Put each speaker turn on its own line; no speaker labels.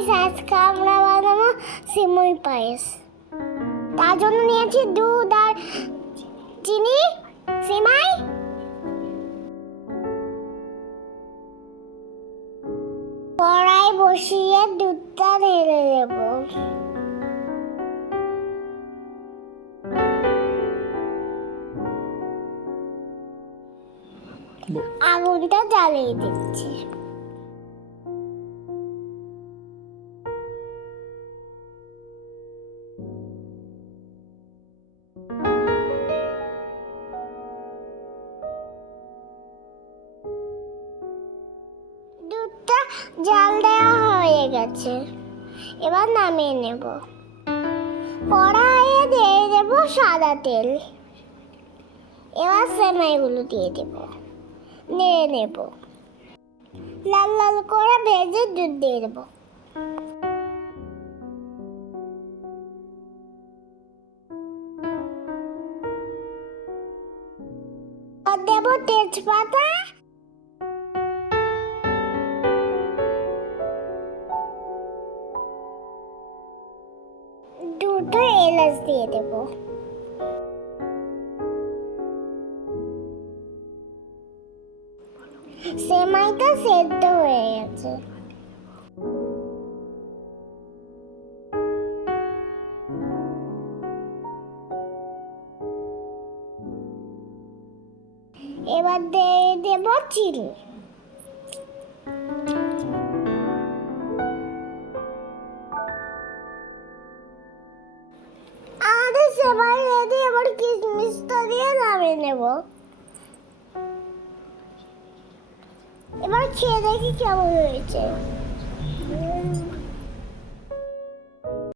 Guys আজকে আমরা বানাবো সিমুই পায়েস। তার জন্য নিয়েছি দুধ আর চিনি। সিমাই। কড়াই বসিয়ে দুধটা ঢেলে দেব। আগুনটা জ্বালিয়ে দিচ্ছি। জাল দেওয়া হয়ে গেছে। এবার নামিয়ে নেব। কড়াইয়ে দিয়ে দেব সাদা তেল। এবার সেমাইগুলো দিয়ে দেব। নেড়ে নেব। লাল লাল করে ভেজে দুধ দিয়ে দেব। দেব তেজপাতা দুটো এলাচ দিয়ে দেব। সেমাইটা সেদ্ধ হয়ে গেছে। এবার দিয়ে দেব চিনি। সেমাই রেডি এবার কিশমিশটা দিয়ে নামিয়ে নেব। এবার খেয়ে দেখি কেমন হয়েছে।